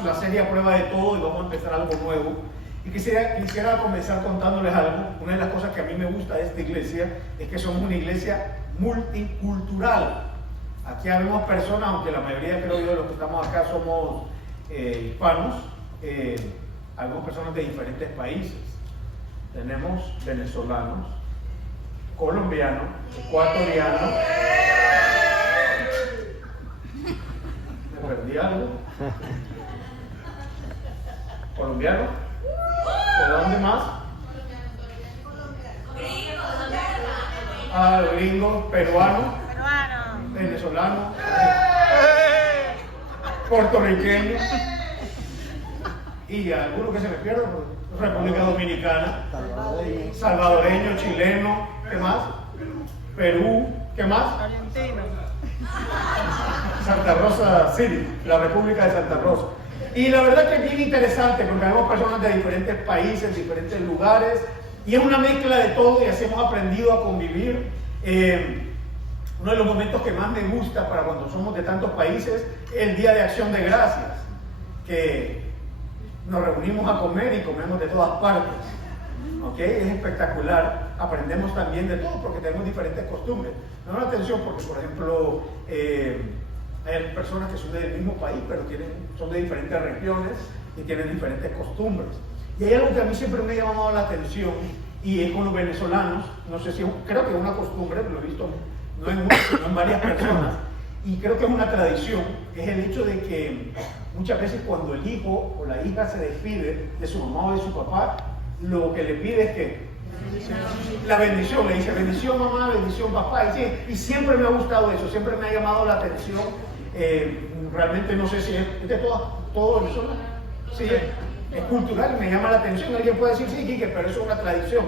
estamos la serie a prueba de todo y vamos a empezar algo nuevo. Y quisiera comenzar contándoles algo. Una de las cosas que a mí me gusta de esta iglesia es que somos una iglesia multicultural. Aquí habemos personas, aunque la mayoría, creo yo, de los que estamos acá somos hispanos, habemos personas de diferentes países. Tenemos venezolanos, colombianos, ecuatorianos. ¿Me perdí algo? ¿Colombiano? ¿De dónde más? Ah, gringos, peruanos, venezolanos, puertorriqueños y algunos que se me pierden, República Dominicana, salvadoreño, chileno, ¿qué más? Perú, ¿qué más? Argentina. Santa Rosa City, la República de Santa Rosa. Y la verdad que es bien interesante porque vemos personas de diferentes países, diferentes lugares, y es una mezcla de todo y así hemos aprendido a convivir. Uno de los momentos que más me gusta para cuando somos de tantos países es el Día de Acción de Gracias, que nos reunimos a comer y comemos de todas partes. ¿Okay? Es espectacular, aprendemos también de todo porque tenemos diferentes costumbres. Me da la atención porque, por ejemplo, hay personas que son del mismo país, pero son de diferentes regiones y tienen diferentes costumbres. Y hay algo que a mí siempre me ha llamado la atención y es con los venezolanos. No sé si, creo que es una costumbre, lo he visto no en muchas, sino en varias personas, y creo que es una tradición, es el hecho de que muchas veces cuando el hijo o la hija se despide de su mamá o de su papá, lo que le pide es que la bendición, le dice bendición mamá, bendición papá, y siempre me ha gustado eso, siempre me ha llamado la atención. Realmente no sé si es de todo Venezuela, sí, es cultural, me llama la atención. Alguien puede decir sí, Quique, pero eso es una tradición,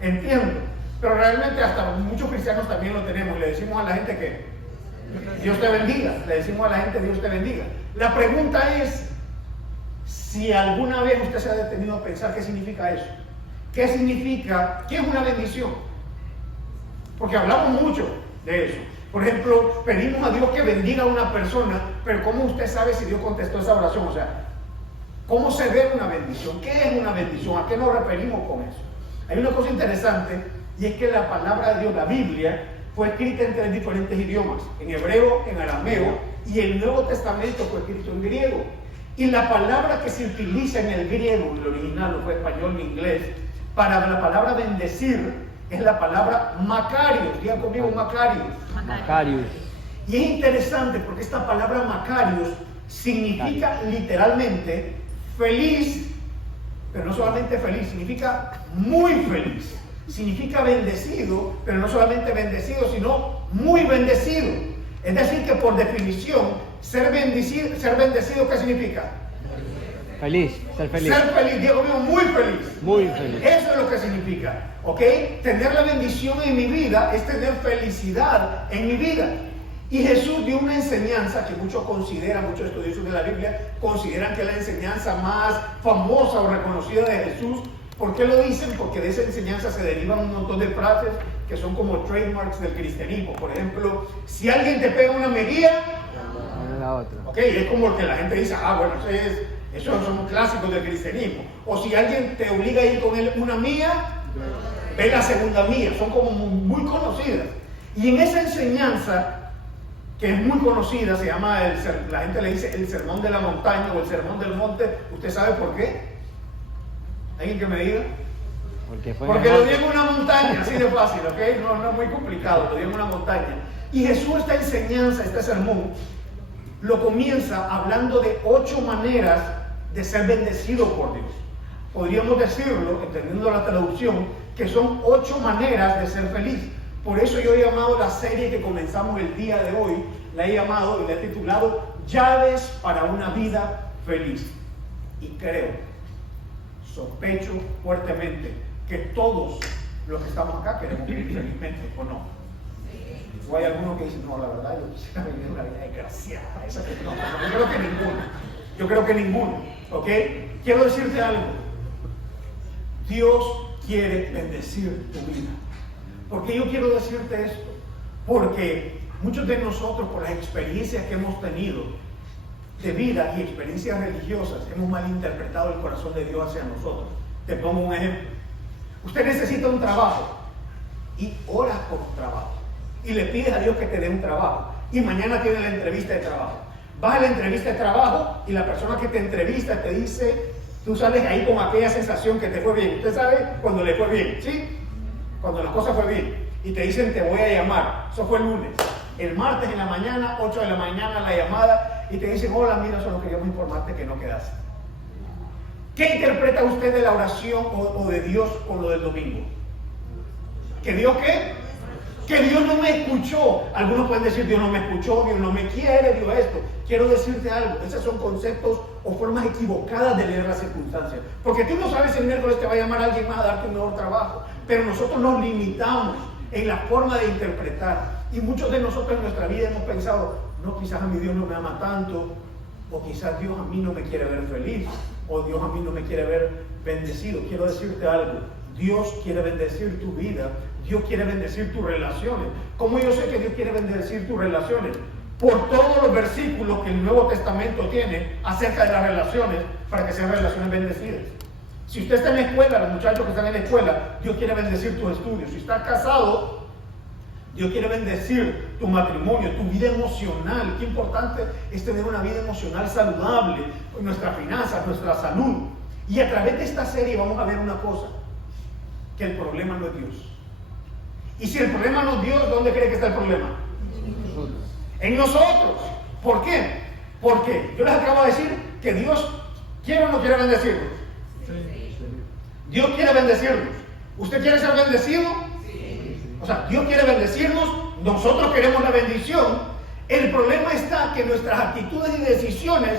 entiendo, pero realmente hasta muchos cristianos también lo tenemos. Le decimos a la gente que Dios te bendiga, le decimos a la gente Dios te bendiga. La pregunta es si alguna vez usted se ha detenido a pensar qué significa eso. ¿Qué significa? ¿Qué es una bendición? Porque hablamos mucho de eso. Por ejemplo, pedimos a Dios que bendiga a una persona, pero ¿cómo usted sabe si Dios contestó esa oración? O sea, ¿cómo se ve una bendición? ¿Qué es una bendición? ¿A qué nos referimos con eso? Hay una cosa interesante, y es que la palabra de Dios, la Biblia, fue escrita en 3 diferentes idiomas, en hebreo, en arameo, y el Nuevo Testamento fue escrito en griego. Y la palabra que se utiliza en el griego, en el original, no fue español ni inglés, para la palabra bendecir, es la palabra Macarios. Digan conmigo Macarios. Macarios. Y es interesante porque esta palabra Macarios significa literalmente feliz, pero no solamente feliz, significa muy feliz. Significa bendecido, pero no solamente bendecido, sino muy bendecido. Es decir, que por definición, ser bendecido, ¿qué significa? Feliz, ser feliz. Ser feliz, Diego mío, muy feliz. Muy feliz. Eso es lo que significa, ¿ok? Tener la bendición en mi vida es tener felicidad en mi vida. Y Jesús dio una enseñanza que muchos estudiosos de la Biblia consideran que es la enseñanza más famosa o reconocida de Jesús. ¿Por qué lo dicen? Porque de esa enseñanza se derivan un montón de frases que son como trademarks del cristianismo. Por ejemplo, si alguien te pega una medida, la otra. ok, es como que la gente dice, bueno, esos son clásicos del cristianismo. O si alguien te obliga a ir con él una mía, ve la segunda mía. Son como muy conocidas. Y en esa enseñanza, que es muy conocida, se llama, la gente le dice el sermón de la montaña o el sermón del monte. ¿Usted sabe por qué? ¿Alguien que me diga? Porque lo dio en una montaña, así de fácil, ¿ok? No es muy complicado, lo dio en una montaña. Y Jesús, esta enseñanza, este sermón, lo comienza hablando de 8 maneras de ser bendecido por Dios. Podríamos decirlo, entendiendo la traducción, que son 8 maneras de ser feliz. Por eso yo he llamado la serie que comenzamos el día de hoy, la he llamado y la he titulado Llaves para una vida feliz. Y sospecho fuertemente que todos los que estamos acá queremos vivir felizmente, ¿o no? O hay algunos que dicen, no, la verdad, yo quisiera vivir una vida desgraciada. Yo creo que ninguno, ¿ok? Quiero decirte algo. Dios quiere bendecir tu vida. ¿Por qué yo quiero decirte esto? Porque muchos de nosotros, por las experiencias que hemos tenido, de vida y experiencias religiosas hemos malinterpretado el corazón de Dios hacia nosotros. Te pongo un ejemplo. Usted necesita un trabajo y oras por un trabajo y le pides a Dios que te dé un trabajo y mañana tiene la entrevista de trabajo. Vas a la entrevista de trabajo y la persona que te entrevista te dice, tú sales ahí con aquella sensación que te fue bien. Usted sabe cuando le fue bien, ¿sí? Cuando la cosa fue bien y te dicen te voy a llamar. Eso fue el lunes. El martes en la mañana, 8 de la mañana, la llamada y te dicen, hola, mira, solo queríamos informarte que no quedaste. ¿Qué interpreta usted de la oración o de Dios con lo del domingo? ¿Que Dios qué? Que Dios no me escuchó. Algunos pueden decir, Dios no me escuchó, Dios no me quiere, Dios esto. Quiero decirte algo, esos son conceptos o formas equivocadas de leer las circunstancias. Porque tú no sabes si el miércoles te va a llamar alguien más a darte un mejor trabajo. Pero nosotros nos limitamos en la forma de interpretar. Y muchos de nosotros en nuestra vida hemos pensado, no, quizás a mi Dios no me ama tanto, o quizás Dios a mí no me quiere ver feliz, o Dios a mí no me quiere ver bendecido. Quiero decirte algo, Dios quiere bendecir tu vida, Dios quiere bendecir tus relaciones. ¿Cómo yo sé que Dios quiere bendecir tus relaciones? Por todos los versículos que el Nuevo Testamento tiene acerca de las relaciones, para que sean relaciones bendecidas. Si usted está en la escuela, los muchachos que están en la escuela, Dios quiere bendecir tus estudios. Si estás casado, Dios quiere bendecir tu matrimonio, tu vida emocional. Qué importante es tener una vida emocional saludable, nuestras finanzas, nuestra salud. Y a través de esta serie vamos a ver una cosa, que el problema no es Dios. Y si el problema no es Dios, ¿dónde cree que está el problema? En nosotros. ¿Por qué? Porque yo les acabo de decir que Dios quiere o no quiere bendecirnos. Dios quiere bendecirnos. ¿Usted quiere ser bendecido? O sea, Dios quiere bendecirnos, nosotros queremos la bendición. El problema está que nuestras actitudes y decisiones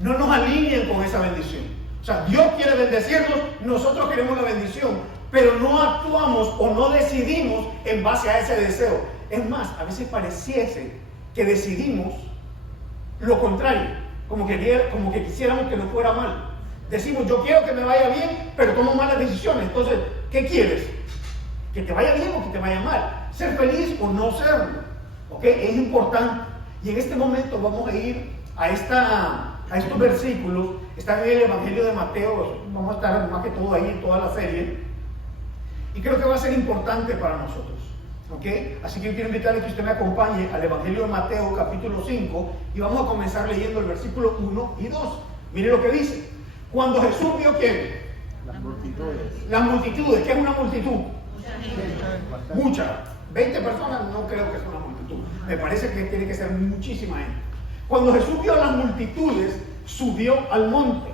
no nos alinean con esa bendición. O sea, Dios quiere bendecirnos, nosotros queremos la bendición, pero no actuamos o no decidimos en base a ese deseo. Es más, a veces pareciese que decidimos lo contrario, como que quisiéramos que nos fuera mal. Decimos, yo quiero que me vaya bien, pero tomo malas decisiones. Entonces, ¿qué quieres? ¿Que te vaya bien o que te vaya mal? ¿Ser feliz o no serlo? ¿Ok? Es importante. Y en este momento vamos a ir a estos versículos. Están en el Evangelio de Mateo. Vamos a estar más que todo ahí en toda la serie. Y creo que va a ser importante para nosotros. ¿Ok? Así que yo quiero invitarle que usted me acompañe al Evangelio de Mateo, capítulo 5. Y vamos a comenzar leyendo el versículo 1 y 2. Mire lo que dice. Cuando Jesús vio que Las multitudes. las multitudes, ¿qué es una multitud? Mucha. 20 personas no creo que sea una multitud. Me parece que tiene que ser muchísima gente. Cuando Jesús vio a las multitudes, subió al monte.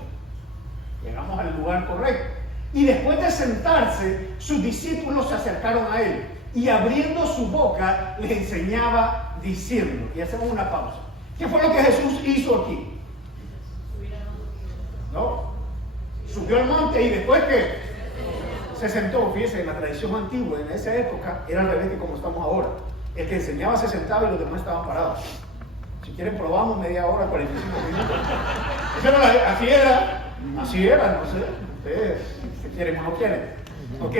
Llegamos al lugar correcto. Y después de sentarse, sus discípulos se acercaron a él. Y abriendo su boca, les enseñaba diciendo. Y hacemos una pausa. ¿Qué fue lo que Jesús hizo aquí? No. Subió al monte y después que se sentó, fíjese, en la tradición antigua, en esa época, era al revés que como estamos ahora. El que enseñaba se sentaba y los demás estaban parados. Si quieren probamos media hora, 45 minutos. Así era, no sé, ustedes si quieren o no quieren. ¿Ok?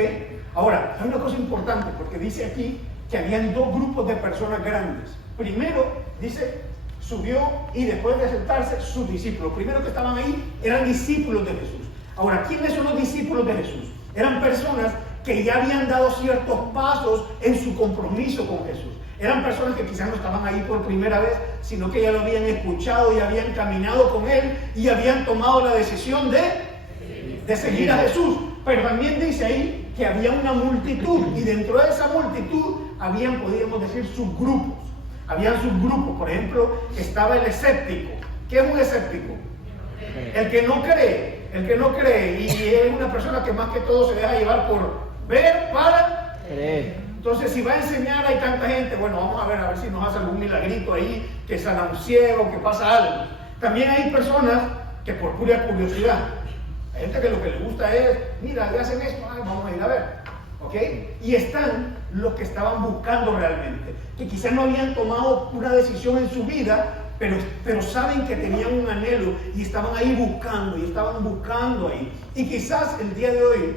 Ahora, hay una cosa importante, porque dice aquí que habían dos grupos de personas grandes. Primero, dice, subió y después de sentarse, sus discípulos. Primero que estaban ahí eran discípulos de Jesús. Ahora, ¿quiénes son los discípulos de Jesús? Eran personas que ya habían dado ciertos pasos en su compromiso con Jesús. Eran personas que quizás no estaban ahí por primera vez, sino que ya lo habían escuchado y habían caminado con Él y habían tomado la decisión de seguir a Jesús. Pero también dice ahí que había una multitud y dentro de esa multitud habían, podríamos decir, subgrupos. Habían subgrupos. Por ejemplo, estaba el escéptico. ¿Qué es un escéptico? El que no cree. El que no cree y es una persona que más que todo se deja llevar por ver para Creer. Entonces, si va a enseñar, hay tanta gente, bueno, vamos a ver si nos hace algún milagrito ahí, que sana un ciego, que pasa algo. También hay personas que por pura curiosidad, hay gente que lo que le gusta es, mira, le hacen esto, ay, vamos a ir a ver, ¿ok? Y están los que estaban buscando realmente, que quizás no habían tomado una decisión en su vida, pero saben que tenían un anhelo y estaban ahí buscando, y estaban buscando ahí. Y quizás el día de hoy,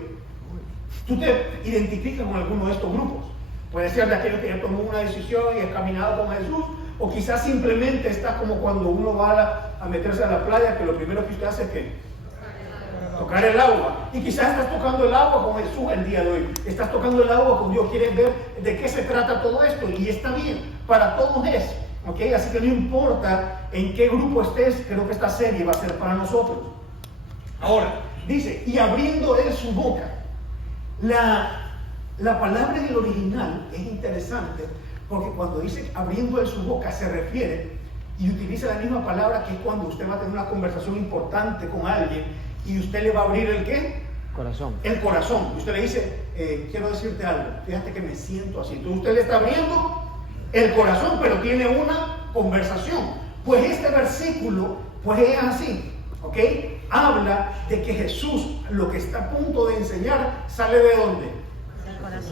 tú te identificas con alguno de estos grupos. Puede ser de aquellos que ya tomó una decisión y ha caminado con Jesús, O quizás simplemente está como cuando uno va a meterse a la playa, que lo primero que usted hace es que tocar el agua. Y quizás estás tocando el agua con Jesús el día de hoy. Estás tocando el agua con Dios. Quieres ver de qué se trata todo esto. Y está bien, para todos es. ¿Ok? Así que no importa en qué grupo estés, creo que esta serie va a ser para nosotros. Ahora, dice, y abriendo él su boca. La palabra en el original es interesante, porque cuando dice abriendo él su boca se refiere y utiliza la misma palabra que es cuando usted va a tener una conversación importante con alguien y usted le va a abrir el ¿qué? Corazón. El corazón. Y usted le dice, quiero decirte algo, fíjate que me siento así. Entonces usted le está abriendo el corazón, pero tiene una conversación. Pues este versículo, pues es así, ¿ok? Habla de que Jesús, lo que está a punto de enseñar, sale ¿de dónde?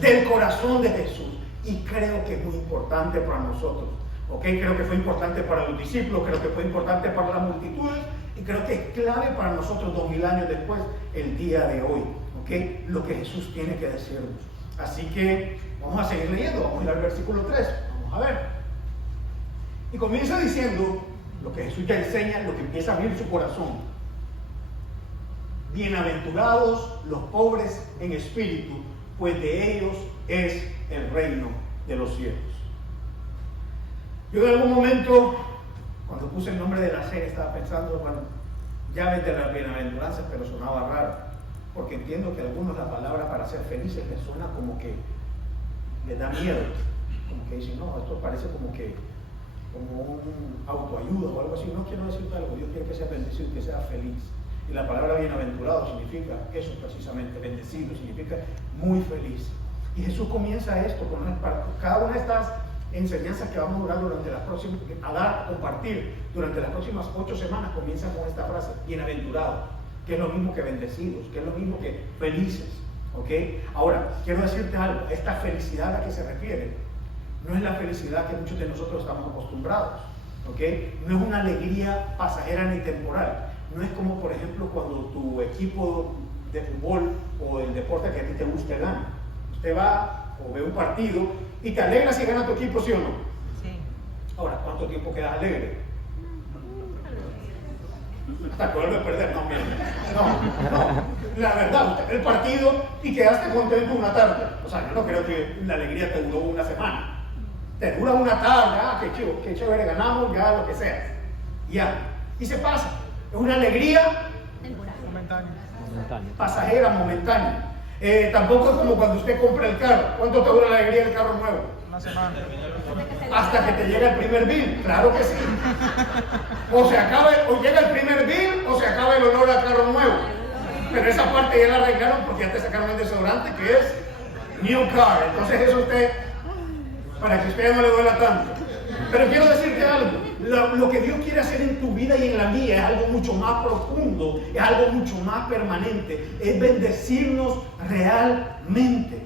Del corazón de Jesús. Y creo que es muy importante para nosotros, ¿ok? Creo que fue importante para los discípulos, creo que fue importante para las multitudes y creo que es clave para nosotros 2000 años después, el día de hoy, ¿ok? Lo que Jesús tiene que decirnos. Así que vamos a seguir leyendo, vamos a ir al versículo 3, vamos a ver. Y comienza diciendo lo que Jesús ya enseña, lo que empieza a abrir su corazón. Bienaventurados los pobres en espíritu, pues de ellos es el reino de los cielos. Yo en algún momento, cuando puse el nombre de la serie, estaba pensando, bueno, llaves de las bienaventuranzas, pero sonaba raro, porque entiendo que a algunos la palabra para ser felices les suena como que les da miedo, como que dicen, no, esto parece como un autoayuda o algo así. No quiero decirte algo, Dios quiere que sea bendecido, que sea feliz. Y la palabra bienaventurado significa eso precisamente, bendecido, significa muy feliz. Y Jesús comienza esto con cada una de estas enseñanzas que vamos a durar durante las próximas, a compartir durante las próximas 8 semanas, comienza con esta frase, bienaventurados, que es lo mismo que bendecidos, que es lo mismo que felices. ¿Ok? Ahora, quiero decirte algo, esta felicidad a la que se refiere, no es la felicidad que muchos de nosotros estamos acostumbrados. ¿Ok? No es una alegría pasajera ni temporal. No es como, por ejemplo, cuando tu equipo de fútbol o el deporte que a ti te guste gana. Usted va o ve un partido y te alegra si gana tu equipo, ¿sí o no? Sí. Ahora, ¿cuánto tiempo quedas alegre? Hasta que vuelve a perder. No, mira. No. La verdad, el partido y quedaste contento una tarde. O sea, yo no creo que la alegría te duró una semana. Te dura una tarde, qué chévere, ganamos, ya lo que sea. Ya. Y se pasa. Es una alegría pasajera, momentánea. Tampoco es como cuando usted compra el carro. ¿Cuánto te dura la alegría del carro nuevo? Una semana. Hasta que te llega el primer bill. Claro que sí. O llega el primer bill o se acaba el olor al carro nuevo. Pero esa parte ya la arreglaron porque ya te sacaron el desodorante que es New Car. Entonces eso usted, para que usted no le duela tanto. Pero quiero decirte algo, lo que Dios quiere hacer en tu vida y en la mía es algo mucho más profundo, es algo mucho más permanente, es bendecirnos realmente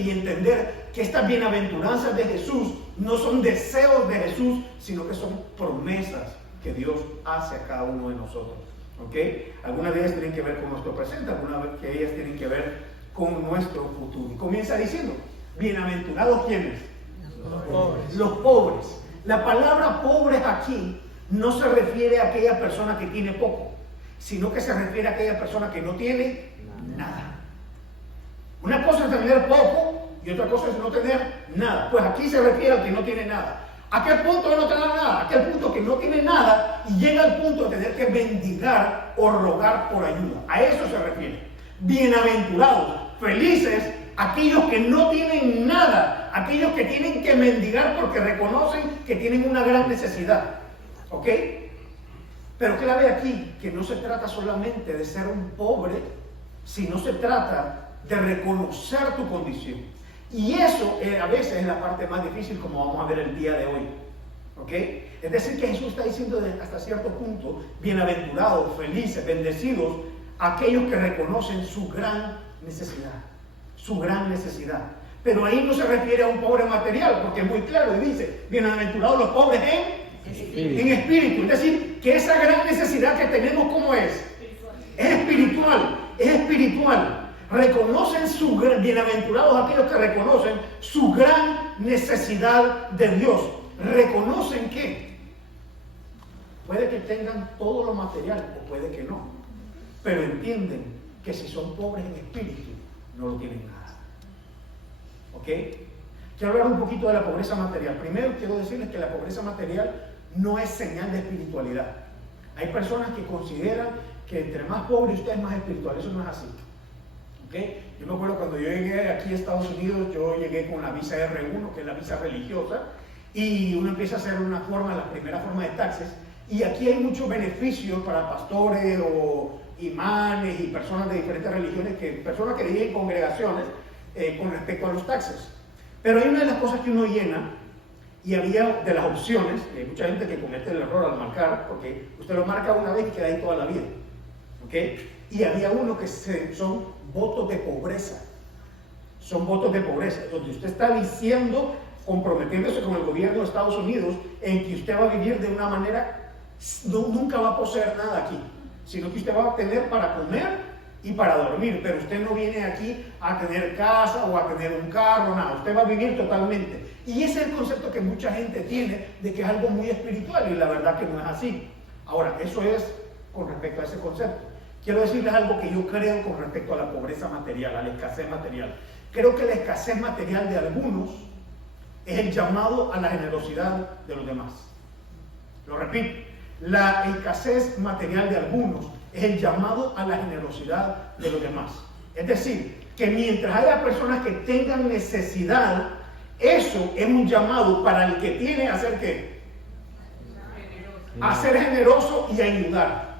y entender que estas bienaventuranzas de Jesús no son deseos de Jesús, sino que son promesas que Dios hace a cada uno de nosotros. ¿Ok? Algunas de ellas tienen que ver con nuestro presente, algunas de ellas tienen que ver con nuestro futuro. Y comienza diciendo, bienaventurados ¿quiénes? Los pobres. La palabra pobres aquí no se refiere a aquella persona que tiene poco, sino que se refiere a aquella persona que no tiene nada. Una cosa es tener poco y otra cosa es no tener nada. Pues aquí se refiere al que no tiene nada. ¿A qué punto de no tener nada? A qué punto que no tiene nada y llega al punto de tener que mendigar o rogar por ayuda. A eso se refiere. Bienaventurados, felices, aquellos que no tienen nada, aquellos que tienen que mendigar porque reconocen que tienen una gran necesidad. ¿Ok? Pero clave aquí que no se trata solamente de ser un pobre, sino se trata de reconocer tu condición. Y eso a veces es la parte más difícil, como vamos a ver el día de hoy. ¿Ok? Es decir, que Jesús está diciendo hasta cierto punto, bienaventurados, felices, bendecidos, aquellos que reconocen su gran necesidad. Su gran necesidad. Pero ahí no se refiere a un pobre material, porque es muy claro y dice, bienaventurados los pobres en espíritu. Es decir, que esa gran necesidad que tenemos, ¿cómo es? Es espiritual, es espiritual. Reconocen bienaventurados aquellos que reconocen su gran necesidad de Dios. reconocen que puede que tengan todo lo material o puede que no, pero entienden que si son pobres en espíritu, no lo tienen nada. ¿Ok? Quiero hablar un poquito de la pobreza material. Primero quiero decirles que la pobreza material no es señal de espiritualidad. Hay personas que consideran que entre más pobre usted es más espiritual. Eso no es así. ¿Okay? Yo me acuerdo cuando yo llegué aquí a Estados Unidos, yo llegué con la visa R1, que es la visa religiosa, y uno empieza a hacer la primera forma de taxes, y aquí hay muchos beneficios para pastores o imanes y personas de diferentes religiones, personas que viven en congregaciones con respecto a los taxes. Pero hay una de las cosas que uno llena, y había de las opciones, hay mucha gente que comete el error al marcar, porque usted lo marca una vez y queda ahí toda la vida. ¿Ok? Y había uno que son votos de pobreza. Son votos de pobreza, donde usted está diciendo, comprometiéndose con el gobierno de Estados Unidos, en que usted va a vivir de una manera, nunca va a poseer nada aquí, sino que usted va a tener para comer y para dormir, pero usted no viene aquí a tener casa o a tener un carro, nada, usted va a vivir totalmente. Y ese es el concepto que mucha gente tiene de que es algo muy espiritual, y la verdad que no es así. Ahora, eso es con respecto a ese concepto. Quiero decirles algo que yo creo con respecto a la pobreza material, a la escasez material. Creo que la escasez material de algunos es el llamado a la generosidad de los demás. Lo repito, la escasez material de algunos es el llamado a la generosidad de los demás. Es decir, que mientras haya personas que tengan necesidad, eso es un llamado para el que tiene a hacer ¿qué? A ser generoso y ayudar.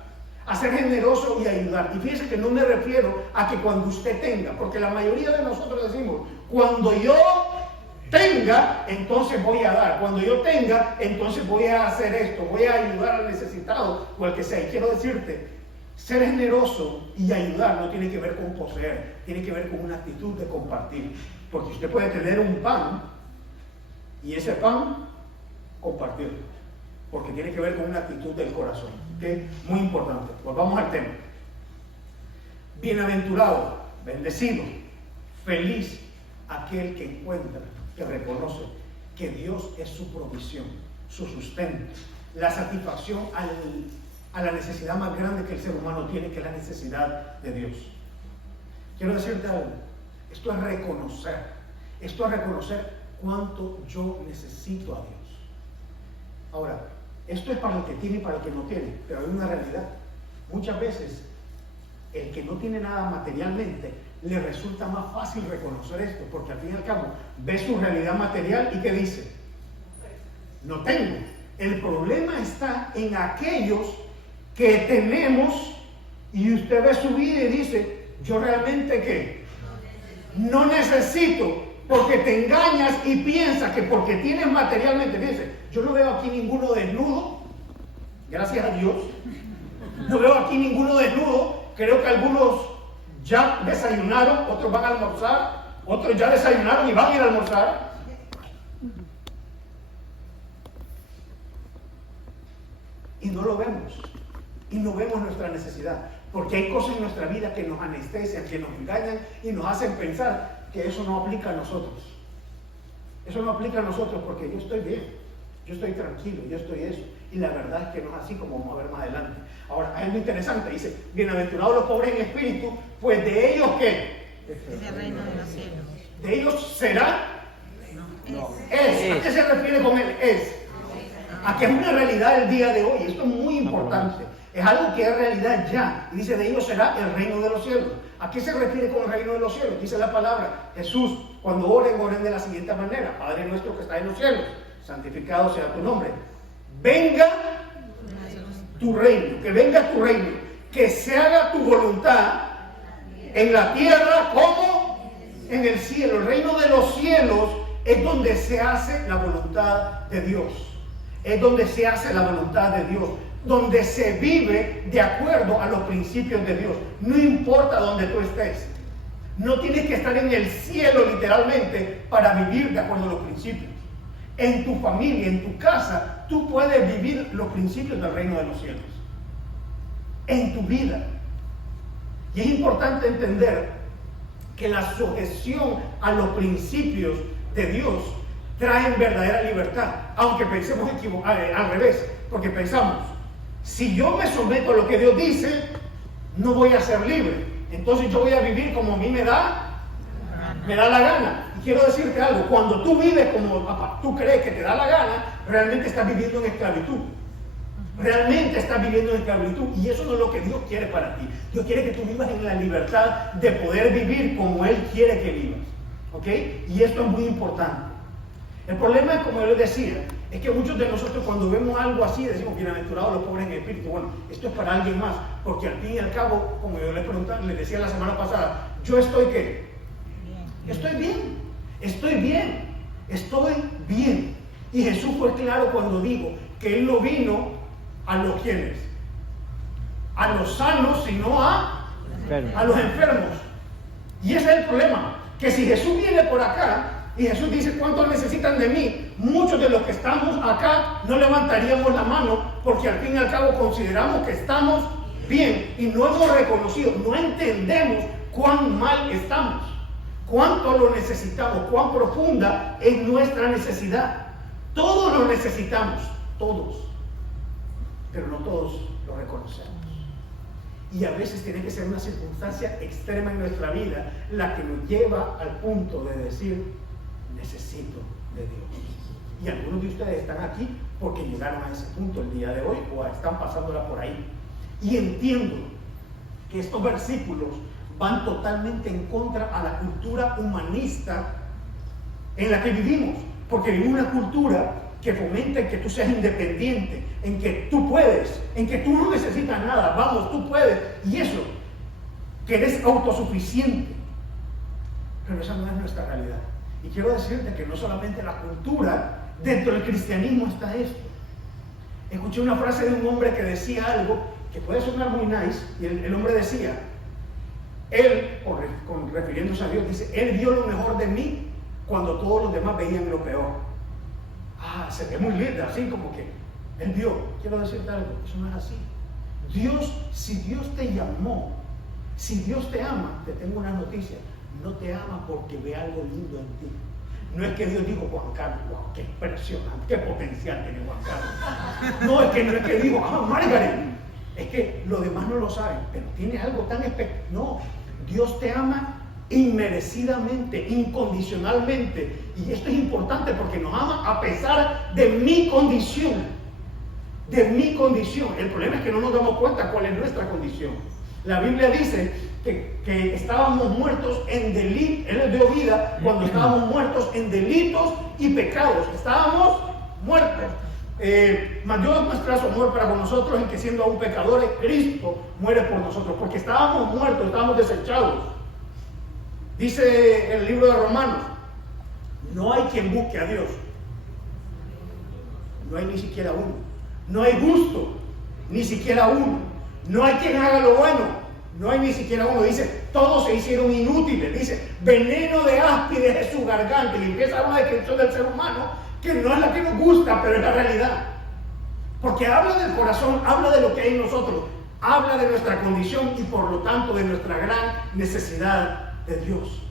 A ser generoso y ayudar. Y fíjense que no me refiero a que cuando usted tenga, porque la mayoría de nosotros decimos, cuando yo tenga, entonces voy a dar. Cuando yo tenga, entonces voy a hacer esto, voy a ayudar al necesitado o al que sea. Y quiero decirte, ser generoso y ayudar no tiene que ver con poseer, tiene que ver con una actitud de compartir. Porque usted puede tener un pan y ese pan compartirlo, porque tiene que ver con una actitud del corazón. ¿Okay? Muy importante. Volvamos al tema. Bienaventurado, bendecido, feliz aquel que encuentra, que reconoce que Dios es su provisión, su sustento, la satisfacción a la necesidad más grande que el ser humano tiene, que es la necesidad de Dios. Quiero decirte algo, esto es reconocer cuánto yo necesito a Dios. Ahora, esto es para el que tiene y para el que no tiene, pero hay una realidad. Muchas veces, el que no tiene nada materialmente, le resulta más fácil reconocer esto, porque al fin y al cabo, ve su realidad material y ¿qué dice? No tengo. El problema está en aquellos que tenemos, y usted ve su vida y dice, yo realmente ¿qué? No necesito, porque te engañas y piensas que porque tienes materialmente, fíjense, yo no veo aquí ninguno desnudo, gracias a Dios, no veo aquí ninguno desnudo, creo que algunos ya desayunaron, otros van a almorzar, otros ya desayunaron y van a ir a almorzar. Y no lo vemos. Y no vemos nuestra necesidad. Porque hay cosas en nuestra vida que nos anestesian, que nos engañan y nos hacen pensar que eso no aplica a nosotros. Eso no aplica a nosotros porque yo estoy bien, yo estoy tranquilo, yo estoy eso. Y la verdad es que no es así, como vamos a ver más adelante. Ahora, hay algo interesante, dice, bienaventurados los pobres en espíritu, pues de ellos ¿qué? Es el reino de los cielos. De ellos será. No, Es. ¿A qué se refiere con él? Es. A que es una realidad el día de hoy. Esto es muy importante. Es algo que es realidad ya. Y dice, de ellos será el reino de los cielos. ¿A qué se refiere con el reino de los cielos? Dice la palabra, Jesús, cuando oren de la siguiente manera. Padre nuestro que está en los cielos, santificado sea tu nombre. Venga tu reino, que venga tu reino, que se haga tu voluntad en la tierra como en el cielo. El reino de los cielos es donde se hace la voluntad de Dios. Es donde se hace la voluntad de Dios, donde se vive de acuerdo a los principios de Dios. No importa donde tú estés. No tienes que estar en el cielo literalmente para vivir de acuerdo a los principios. En tu familia, en tu casa, tú puedes vivir los principios del reino de los cielos. En tu vida. Y es importante entender que la sujeción a los principios de Dios traen verdadera libertad, aunque pensemos al revés, porque pensamos, si yo me someto a lo que Dios dice, no voy a ser libre, entonces yo voy a vivir como a mí me da la gana. Y quiero decirte algo, cuando tú vives como tú crees que te da la gana, realmente estás viviendo en esclavitud. Realmente estás viviendo en esclavitud, y eso no es lo que Dios quiere para ti. Dios quiere que tú vivas en la libertad de poder vivir como Él quiere que vivas, ¿ok? Y esto es muy importante. El problema es, como yo les decía, es que muchos de nosotros cuando vemos algo así decimos, bienaventurados los pobres en espíritu. Bueno, esto es para alguien más, porque al fin y al cabo, como yo les decía la semana pasada, yo estoy ¿qué? Estoy bien, estoy bien, estoy bien. Y Jesús fue claro cuando dijo que Él no vino a los quienes, a los sanos, sino a los enfermos. Y ese es el problema, que si Jesús viene por acá y Jesús dice, ¿cuántos necesitan de mí? Muchos de los que estamos acá no levantaríamos la mano, porque al fin y al cabo consideramos que estamos bien y no hemos reconocido, no entendemos cuán mal estamos, cuánto lo necesitamos, cuán profunda es nuestra necesidad. Todos lo necesitamos, todos, pero no todos lo reconocemos. Y a veces tiene que ser una circunstancia extrema en nuestra vida la que nos lleva al punto de decir, necesito de Dios. Y algunos de ustedes están aquí porque llegaron a ese punto el día de hoy o están pasándola por ahí. Y entiendo que estos versículos van totalmente en contra a la cultura humanista en la que vivimos, porque vivimos una cultura que fomenta en que tú seas independiente, en que tú puedes, en que tú no necesitas nada, vamos, tú puedes, y eso, que eres autosuficiente. Pero esa no es nuestra realidad. Y quiero decirte que no solamente la cultura, dentro del cristianismo está esto. Escuché una frase de un hombre que decía algo que puede sonar muy nice, y el hombre decía, él, refiriéndose a Dios, dice, Él vio lo mejor de mí cuando todos los demás veían lo peor. Se ve muy linda, así como que Él vio. Quiero decirte algo, eso no es así. Dios, si Dios te llamó, si Dios te ama, te tengo una noticia, no te ama porque ve algo lindo en ti. No es que Dios dijo, Juan Carlos, wow, qué impresionante, qué potencial tiene Juan Carlos. No es que dijo, Margaret. Es que los demás no lo saben, pero tiene algo tan especial. No, Dios te ama inmerecidamente, incondicionalmente. Y esto es importante porque nos ama a pesar de mi condición. De mi condición. El problema es que no nos damos cuenta cuál es nuestra condición. La Biblia dice que estábamos muertos en delitos. Él nos dio vida cuando estábamos muertos en delitos y pecados. Estábamos muertos. Mas Dios muestra su amor para con nosotros en que siendo aún pecadores, Cristo muere por nosotros, porque estábamos muertos, estábamos desechados. Dice el libro de Romanos, no hay quien busque a Dios, no hay ni siquiera uno, no hay justo, ni siquiera uno, no hay quien haga lo bueno, no hay ni siquiera uno. Dice, todos se hicieron inútiles. Dice, veneno de áspides es su garganta, y empieza una descripción del ser humano que no es la que nos gusta, pero es la realidad. Porque habla del corazón, habla de lo que hay en nosotros, habla de nuestra condición y por lo tanto de nuestra gran necesidad de Dios.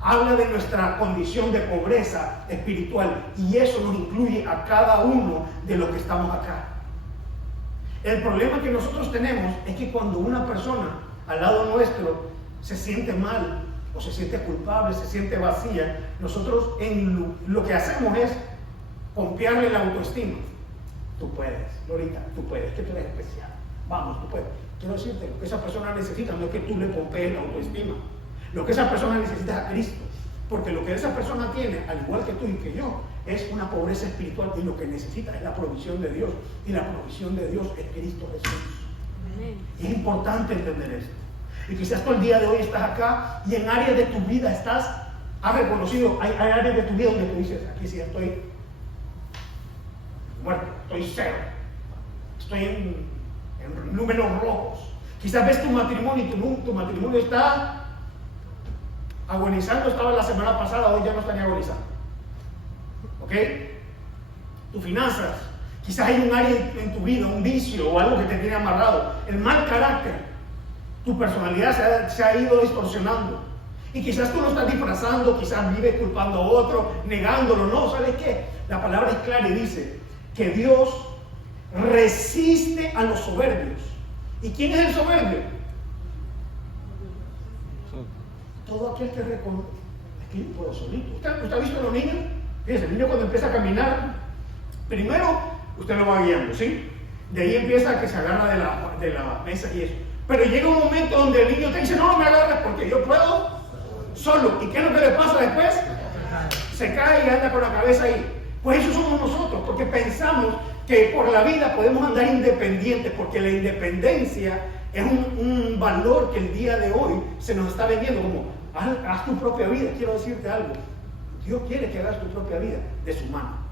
Habla de nuestra condición de pobreza espiritual y eso nos incluye a cada uno de los que estamos acá. El problema que nosotros tenemos es que cuando una persona al lado nuestro se siente mal o se siente culpable, se siente vacía, nosotros lo que hacemos es pompearle la autoestima. Tú puedes, Lorita, tú puedes, que tú eres especial. Vamos, tú puedes. Quiero decirte, lo que esa persona necesita no es que tú le pompees la autoestima. Lo que esa persona necesita es a Cristo. Porque lo que esa persona tiene, al igual que tú y que yo, es una pobreza espiritual y lo que necesita es la provisión de Dios. Y la provisión de Dios es Cristo Jesús. Y es importante entender esto. Y quizás tú el día de hoy estás acá y en áreas de tu vida has reconocido, hay áreas de tu vida donde tú dices, aquí sí estoy muerto, estoy cero, estoy en números rojos. Quizás ves tu matrimonio y tu matrimonio está agonizando, estaba la semana pasada, hoy ya no está ni agonizando. ¿Ok? Tus finanzas, quizás hay un área en tu vida, un vicio o algo que te tiene amarrado, el mal carácter, tu personalidad se ha ido distorsionando. Y quizás tú lo estás disfrazando, quizás vives culpando a otro, negándolo. No, ¿sabes qué? La palabra es clara y dice que Dios resiste a los soberbios. ¿Y quién es el soberbio? Todo aquel que reconoce. Aquí puedo solito. ¿Usted ha visto a los niños? Fíjense, el niño cuando empieza a caminar, primero usted lo va guiando, ¿sí? De ahí empieza a que se agarra de la mesa y eso. Pero llega un momento donde el niño te dice, no, no me agarres porque yo puedo solo. ¿Y qué es lo que le pasa después? Se cae y anda con la cabeza ahí. Pues eso somos nosotros, porque pensamos que por la vida podemos andar independientes, porque la independencia es un valor que el día de hoy se nos está vendiendo como, haz tu propia vida. Quiero decirte algo, Dios quiere que hagas tu propia vida de su mano.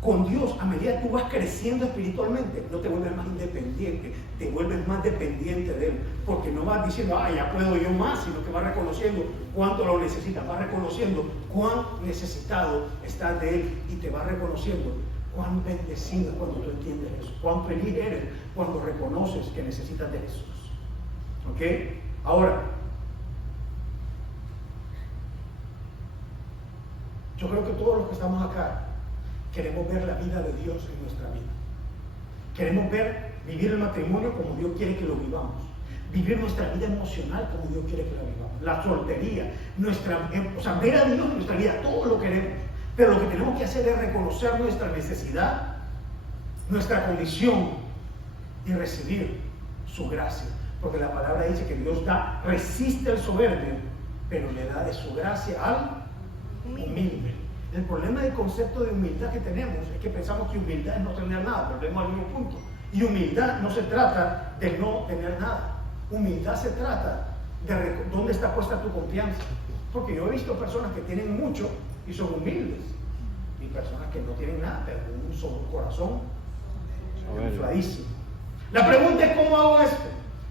Con Dios, a medida que tú vas creciendo espiritualmente, no te vuelves más independiente, te vuelves más dependiente de Él, porque no vas diciendo, ya puedo yo más, sino que vas reconociendo cuánto lo necesitas, vas reconociendo cuán necesitado estás de Él y te vas reconociendo cuán bendecido es cuando tú entiendes eso, cuán feliz eres cuando reconoces que necesitas de Jesús. ¿Ok? Ahora, yo creo que todos los que estamos acá queremos ver la vida de Dios en nuestra vida. Queremos vivir el matrimonio como Dios quiere que lo vivamos. Vivir nuestra vida emocional como Dios quiere que la vivamos. La soltería, ver a Dios en nuestra vida, todo lo queremos. Pero lo que tenemos que hacer es reconocer nuestra necesidad, nuestra condición y recibir su gracia. Porque la palabra dice que Dios resiste al soberbio, pero le da de su gracia al humilde. El problema del concepto de humildad que tenemos es que pensamos que humildad es no tener nada, volvemos al mismo punto. Y humildad no se trata de no tener nada. Humildad se trata de dónde está puesta tu confianza. Porque yo he visto personas que tienen mucho y son humildes, y personas que no tienen nada, pero con un corazón infladísimo. La pregunta es, ¿cómo hago esto?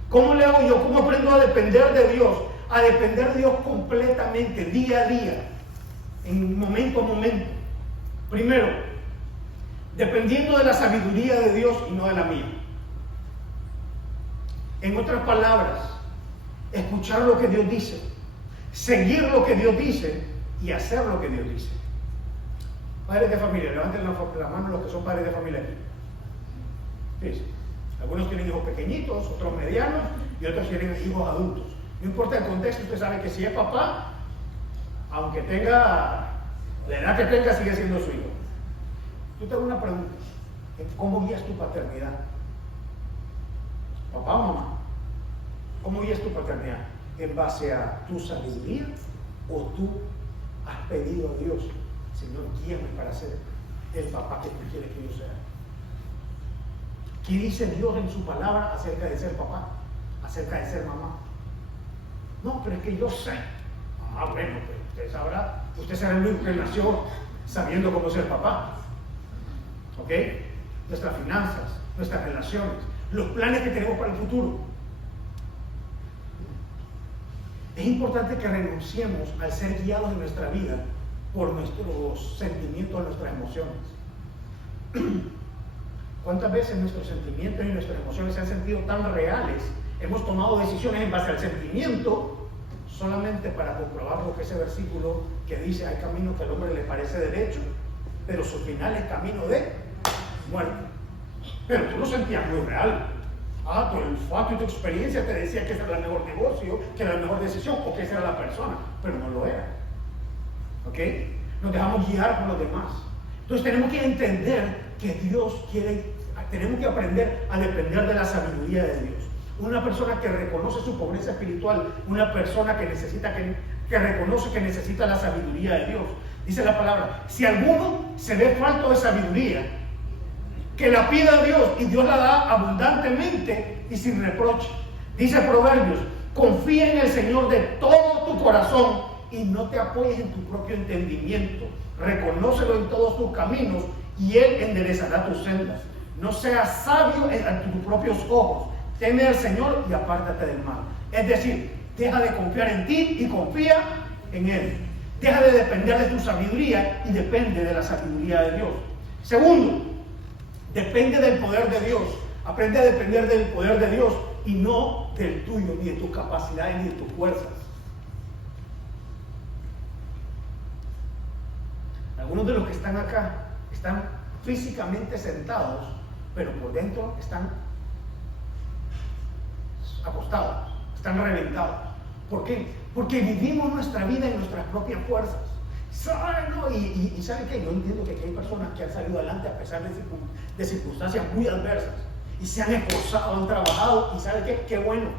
¿Cómo le hago yo? ¿Cómo aprendo a depender de Dios? A depender de Dios completamente, día a día, en momento a momento. Primero, dependiendo de la sabiduría de Dios y no de la mía. En otras palabras, escuchar lo que Dios dice, seguir lo que Dios dice y hacer lo que Dios dice. Padres de familia, levanten la mano los que son padres de familia aquí. Fíjense, algunos tienen hijos pequeñitos, otros medianos y otros tienen hijos adultos. No importa el contexto, usted sabe que si es papá, aunque tenga la edad que tenga, sigue siendo su hijo. Yo tengo una pregunta: ¿cómo guías tu paternidad? Papá o mamá, ¿cómo guías tu paternidad? ¿En base a tu sabiduría o tú has pedido a Dios, Señor, guíame para ser el papá que tú quieres que yo sea? ¿Qué dice Dios en su palabra acerca de ser papá, acerca de ser mamá? No, pero es que yo sé. Bueno, pues usted sabrá, usted será el único que nació sabiendo cómo ser papá. ¿Ok? Nuestras finanzas, nuestras relaciones, los planes que tenemos para el futuro. Es importante que renunciemos al ser guiados en nuestra vida por nuestros sentimientos, nuestras emociones. ¿Cuántas veces nuestros sentimientos y nuestras emociones se han sentido tan reales? Hemos tomado decisiones en base al sentimiento solamente para comprobar lo que ese versículo que dice: hay camino que al hombre le parece derecho, pero su final es camino de muerte. Pero tú lo sentías muy real. Tu olfato y tu experiencia te decía que ese era el mejor negocio, que era la mejor decisión, o que esa era la persona, pero no lo era. ¿Ok? Nos dejamos guiar por los demás. Entonces tenemos que entender que Dios tenemos que aprender a depender de la sabiduría de Dios. Una persona que reconoce su pobreza espiritual, una persona que reconoce que necesita la sabiduría de Dios. Dice la palabra: si alguno se ve falto de sabiduría, que la pida a Dios, y Dios la da abundantemente y sin reproche. Dice Proverbios: confía en el Señor de todo tu corazón y no te apoyes en tu propio entendimiento. Reconócelo en todos tus caminos y Él enderezará tus sendas. No seas sabio ante tus propios ojos. Teme al Señor y apártate del mal. Es decir, deja de confiar en ti y confía en Él. Deja de depender de tu sabiduría y depende de la sabiduría de Dios. Segundo, depende del poder de Dios. Aprende a depender del poder de Dios y no del tuyo, ni de tus capacidades, ni de tus fuerzas. Algunos de los que están acá están físicamente sentados, pero por dentro están acostados, están reventados. ¿Por qué? Porque vivimos nuestra vida en nuestras propias fuerzas. Y ¿saben qué? Yo entiendo que aquí hay personas que han salido adelante a pesar de circunstancias muy adversas y se han esforzado, han trabajado, y ¿saben qué? Qué bueno.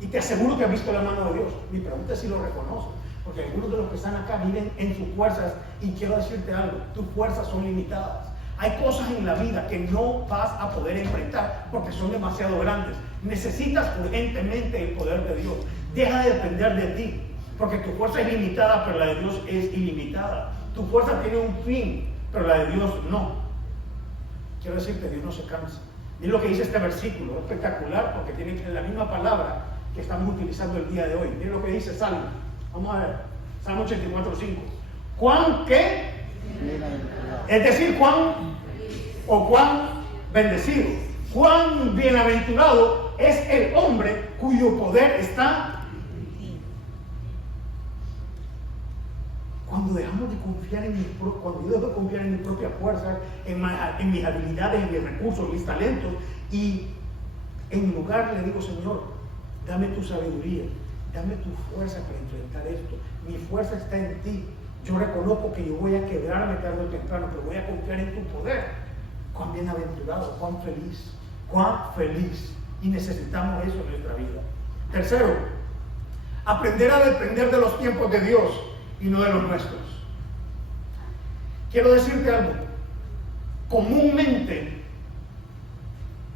Y te aseguro que has visto la mano de Dios. Mi pregunta es si lo reconoces, porque algunos de los que están acá viven en sus fuerzas, y quiero decirte algo, tus fuerzas son limitadas. Hay cosas en la vida que no vas a poder enfrentar porque son demasiado grandes. Necesitas urgentemente el poder de Dios. Deja de depender de ti, porque tu fuerza es limitada, pero la de Dios es ilimitada. Tu fuerza tiene un fin, pero la de Dios no. Quiero decirte, Dios no se cansa. Miren lo que dice este versículo, espectacular, porque tiene la misma palabra que estamos utilizando el día de hoy. Miren lo que dice Salmo. Vamos a ver, Salmo 84:5. ¿Cuán qué? Es decir, cuán bendecido, cuán bienaventurado es el hombre cuyo poder está. Cuando dejamos de confiar cuando yo dejo de confiar en mi propia fuerza, en mis habilidades, en mis recursos, mis talentos, y en lugar le digo, Señor, dame tu sabiduría, dame tu fuerza para enfrentar esto. Mi fuerza está en ti. Yo reconozco que yo voy a quebrarme tarde o temprano, pero voy a confiar en tu poder. Cuán bienaventurado, cuán feliz. Y necesitamos eso en nuestra vida. Tercero, aprender a depender de los tiempos de Dios y no de los nuestros. Quiero decirte algo. Comúnmente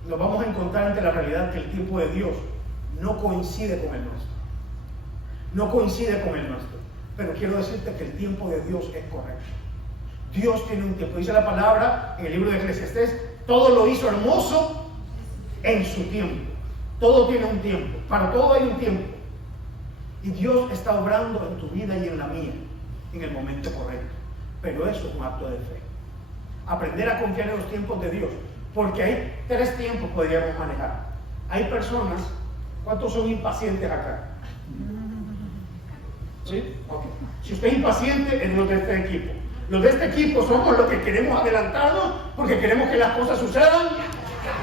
nos vamos a encontrar ante la realidad que el tiempo de Dios no coincide con el nuestro. No coincide con el nuestro. Pero quiero decirte que el tiempo de Dios es correcto. Dios tiene un tiempo. Dice la palabra en el libro de Eclesiastés, todo lo hizo hermoso en su tiempo. Todo tiene un tiempo. Para todo hay un tiempo. Y Dios está obrando en tu vida y en la mía en el momento correcto. Pero eso es un acto de fe. Aprender a confiar en los tiempos de Dios. Porque hay 3 tiempos que podríamos manejar. Hay personas, ¿cuántos son impacientes acá? ¿Sí? Okay. Si usted es impaciente, es los de este equipo. Los de este equipo somos los que queremos adelantarnos porque queremos que las cosas sucedan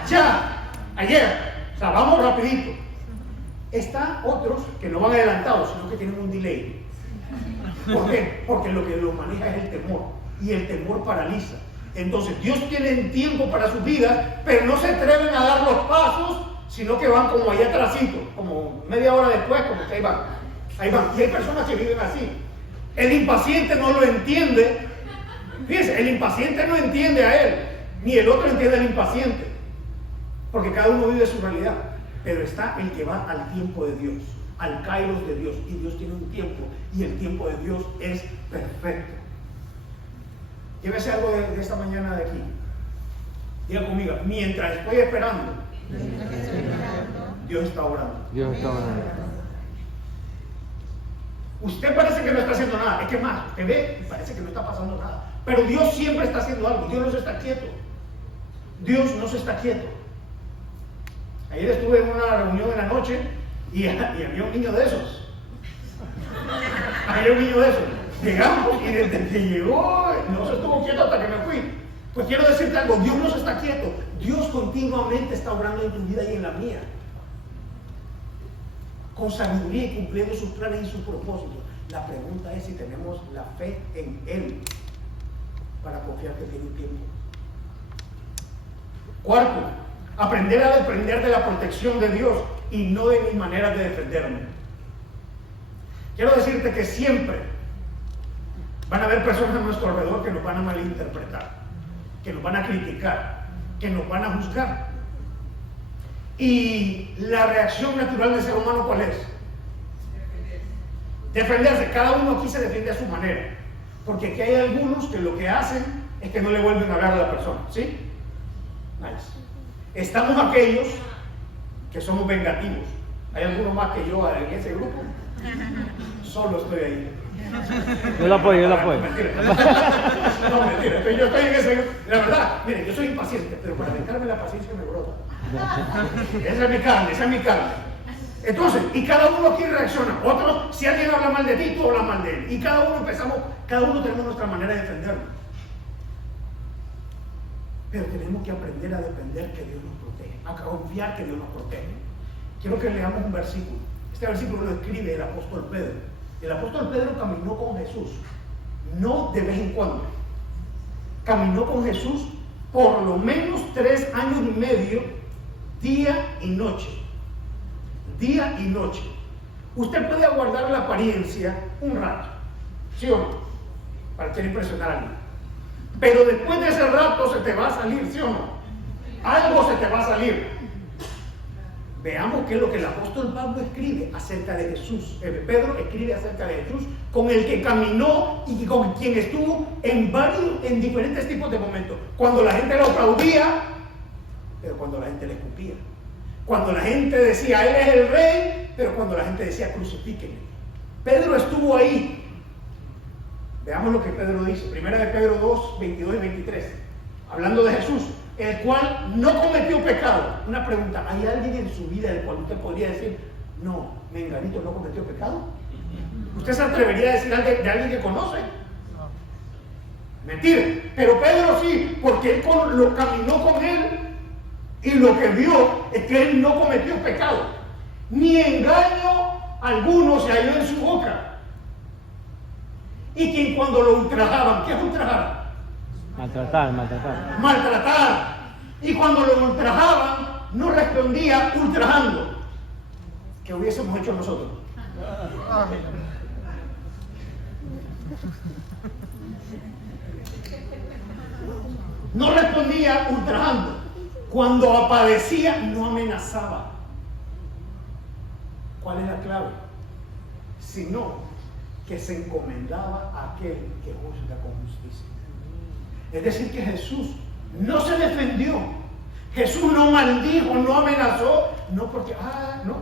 ya, ayer. O sea, vamos rapidito. Están otros que no van adelantados, sino que tienen un delay. ¿Por qué? Porque lo que los maneja es el temor. Y el temor paraliza. Entonces, Dios tiene tiempo para sus vidas, pero no se atreven a dar los pasos, sino que van como allá atrásito, como media hora después, como que ahí van. Ahí van. Y hay personas que viven así. El impaciente no lo entiende. Fíjense, el impaciente no entiende a él, ni el otro entiende al impaciente. Porque cada uno vive su realidad. Pero está el que va al tiempo de Dios, al kairos de Dios. Y Dios tiene un tiempo, y el tiempo de Dios es perfecto. Llévese algo de esta mañana de aquí. Diga conmigo, mientras estoy esperando, Dios está obrando. Dios está obrando. Usted parece que no está haciendo nada. Es que más, usted ve y parece que no está pasando nada. Pero Dios siempre está haciendo algo. Dios no se está quieto. Dios no se está quieto. Ayer estuve en una reunión en la noche y había un niño de esos. Había un niño de esos. Llegamos y desde que llegó no se estuvo quieto hasta que me fui. Pues quiero decirte algo, Dios no se está quieto. Dios continuamente está obrando en tu vida y en la mía, con sabiduría y cumpliendo sus planes y sus propósitos. La pregunta es si tenemos la fe en Él para confiar que tiene un tiempo. Cuarto, aprender a depender de la protección de Dios y no de mis maneras de defenderme. Quiero decirte que siempre van a haber personas a nuestro alrededor que nos van a malinterpretar, que nos van a criticar, que nos van a juzgar. Y la reacción natural del ser humano, ¿cuál es? Defenderse. Cada uno aquí se defiende a su manera. Porque aquí hay algunos que lo que hacen es que no le vuelven a hablar a la persona. ¿Sí? Nice. Estamos aquellos que somos vengativos. ¿Hay alguno más que yo en ese grupo? Solo estoy ahí. Yo lo apoyo, yo lo apoyo. No, mentira. Yo estoy en ese grupo. La verdad, mire, yo soy impaciente, pero para vengarme la paciencia me brota. Esa es mi carne, esa es mi carne. Entonces, y cada uno aquí reacciona. Otros, si alguien habla mal de ti, tú hablas mal de él. Y cada uno tenemos nuestra manera de defendernos. Pero tenemos que aprender a depender que Dios nos protege, a confiar que Dios nos protege. Quiero que leamos un versículo. Este versículo lo escribe el apóstol Pedro. El apóstol Pedro caminó con Jesús, no de vez en cuando. Caminó con Jesús por lo menos 3 años y medio, día y noche. Día y noche. Usted puede aguardar la apariencia un rato, ¿sí o no? Para querer impresionar a alguien. Pero después de ese rato se te va a salir, ¿sí o no? Algo se te va a salir. Veamos qué es lo que el apóstol Pablo escribe acerca de Jesús. Pedro escribe acerca de Jesús, con el que caminó y con quien estuvo en diferentes tipos de momentos. Cuando la gente lo aplaudía, pero cuando la gente le escupía. Cuando la gente decía, Él es el rey, pero cuando la gente decía, crucifíquenme. Pedro estuvo ahí. Veamos lo que Pedro dice. Primera de Pedro 2, 22 y 23. Hablando de Jesús, el cual no cometió pecado. Una pregunta, ¿hay alguien en su vida del cual usted podría decir, no, menganito no cometió pecado? ¿Usted se atrevería a decir de alguien que conoce? Mentira. Pero Pedro sí, porque él lo caminó con él y lo que vio es que él no cometió pecado. Ni engaño alguno se halló en su boca. Y quien cuando lo ultrajaban, ¿qué es ultrajar? Maltratar. Y cuando lo ultrajaban, no respondía ultrajando. ¿Qué hubiésemos hecho nosotros? No respondía ultrajando. Cuando apadecía, no amenazaba. ¿Cuál es la clave? Sino que se encomendaba a aquel que juzga con justicia. Es decir, que Jesús no se defendió. Jesús no maldijo, no amenazó, no porque, no,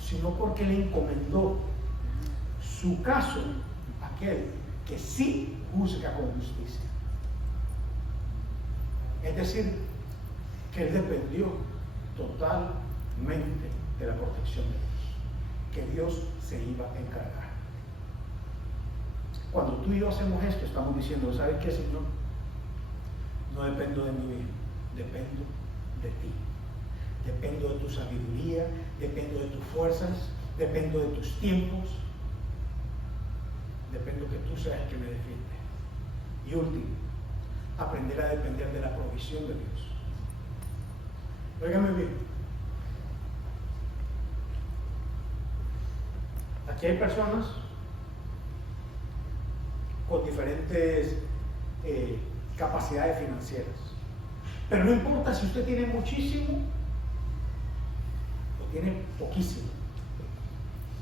sino porque le encomendó su caso a aquel que sí juzga con justicia. Es decir, que él dependió totalmente de la protección de Dios, que Dios se iba a encargar. Cuando tú y yo hacemos esto, estamos diciendo, ¿sabes qué, Señor? No dependo de mí mismo, dependo de ti. Dependo de tu sabiduría, dependo de tus fuerzas, dependo de tus tiempos, dependo que tú seas el que me defiende. Y último, aprender a depender de la provisión de Dios. Óigame bien. Aquí hay personas con diferentes capacidades financieras. Pero no importa si usted tiene muchísimo o tiene poquísimo.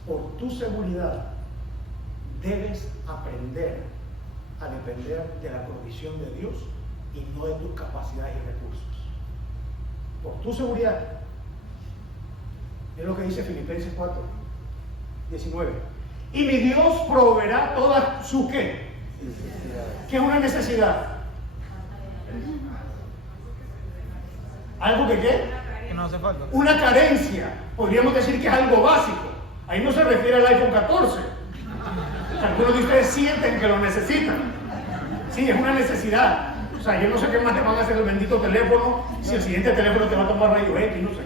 Por tu seguridad debes aprender a depender de la provisión de Dios y no de tus capacidades y recursos. Por tu seguridad. Es lo que dice Filipenses 4, 19. Y mi Dios proveerá toda su ¿qué? ¿Qué es una necesidad? ¿Algo que qué? Que no hace falta. Una carencia. Podríamos decir que es algo básico. Ahí no se refiere al iPhone 14. Algunos de ustedes sienten que lo necesitan. Sí, es una necesidad. O sea, yo no sé qué más te van a hacer el bendito teléfono si el siguiente teléfono te va a tomar rayos X, no sé.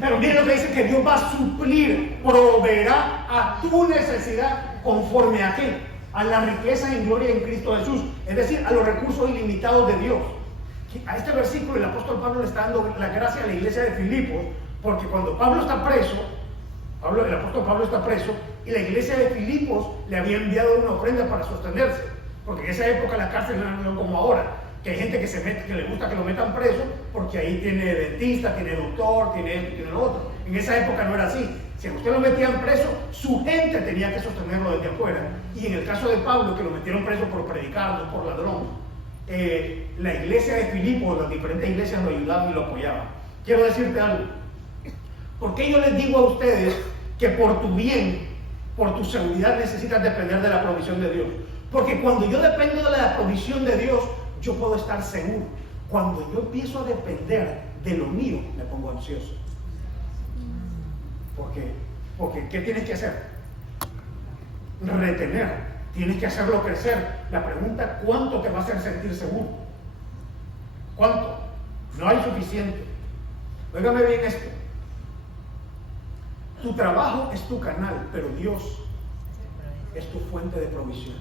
Pero miren lo que dice, que Dios va a suplir, proveerá a tu necesidad conforme a qué? A la riqueza en gloria en Cristo Jesús. Es decir, a los recursos ilimitados de Dios. A este versículo el apóstol Pablo le está dando la gracia a la iglesia de Filipos, porque cuando Pablo está preso, el apóstol Pablo está preso, y la iglesia de Filipos le había enviado una ofrenda para sostenerse, porque en esa época la cárcel no era como ahora, que hay gente que le gusta que lo metan preso, porque ahí tiene dentista, tiene doctor, tiene esto, tiene lo otro. En esa época no era así. Si a usted lo metían preso, su gente tenía que sostenerlo desde afuera. Y en el caso de Pablo, que lo metieron preso por predicar, no por ladrón, la iglesia de Filipos, las diferentes iglesias lo ayudaban y lo apoyaban. Quiero decirte algo. ¿Por qué yo les digo a ustedes que por tu bien, por tu seguridad necesitas depender de la provisión de Dios? Porque cuando yo dependo de la provisión de Dios, yo puedo estar seguro. Cuando yo empiezo a depender de lo mío me pongo ansioso. ¿Por qué? Porque ¿qué tienes que hacer? Retener. Tienes que hacerlo crecer. La pregunta, ¿cuánto te va a hacer sentir seguro? ¿Cuánto? No hay suficiente. Óigame bien esto. Tu trabajo es tu canal, pero Dios es tu fuente de provisión.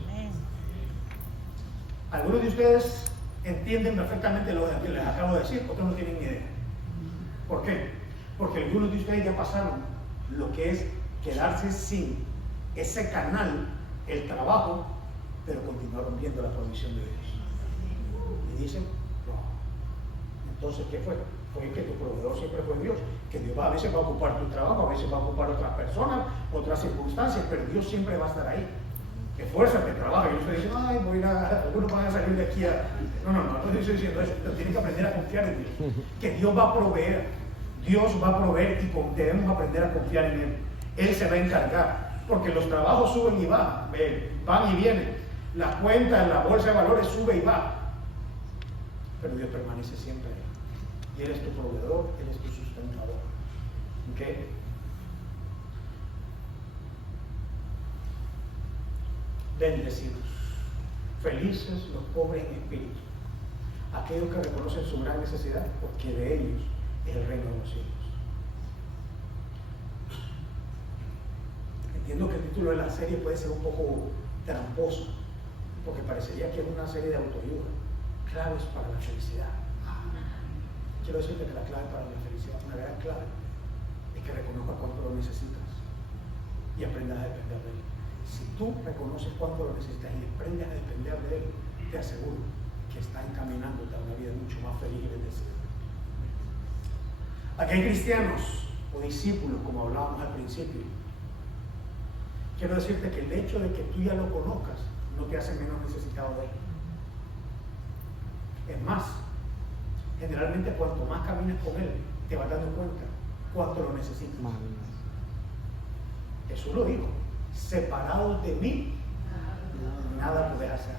Algunos de ustedes entienden perfectamente lo que les acabo de decir, otros no tienen ni idea. ¿Por qué? Porque algunos de ustedes ya pasaron lo que es quedarse sin ese canal, el trabajo, pero continuaron viendo la provisión de Dios. Y dicen, no. Entonces, ¿qué fue? Fue que tu proveedor siempre fue Dios, que Dios a veces va a ocupar tu trabajo, a veces va a ocupar otras personas, otras circunstancias, pero Dios siempre va a estar ahí. Esfuérzate, trabaja. Y ustedes dicen, ay, voy a ir a, algunos van a salir de aquí a... No estoy diciendo eso, pero tienen que aprender a confiar en Dios, que Dios va a proveer, y debemos aprender a confiar en Él. Él se va a encargar, porque los trabajos suben y van y vienen, las cuentas, la bolsa de valores sube y va, pero Dios permanece siempre ahí. Y Él es tu proveedor, Él es tu sustentador. ¿Ok? Bendecidos, felices los pobres en espíritu, aquellos que reconocen su gran necesidad, porque de ellos es el reino de los cielos. Entiendo que el título de la serie puede ser un poco tramposo, porque parecería que es una serie de autoayuda, claves para la felicidad. Quiero decirte que la clave para la felicidad, una gran clave, es que reconozcas cuánto lo necesitas y aprendas a depender de Él. Si tú reconoces cuánto lo necesitas y aprendes a depender de Él, te aseguro que está encaminándote a una vida mucho más feliz y bendecida. Aquí hay cristianos o discípulos, como hablábamos al principio. Quiero decirte que el hecho de que tú ya lo conozcas no te hace menos necesitado de Él. Es más, generalmente cuanto más caminas con Él, te vas dando cuenta cuánto lo necesitas. Jesús lo dijo, separados de mí, nada podés hacer.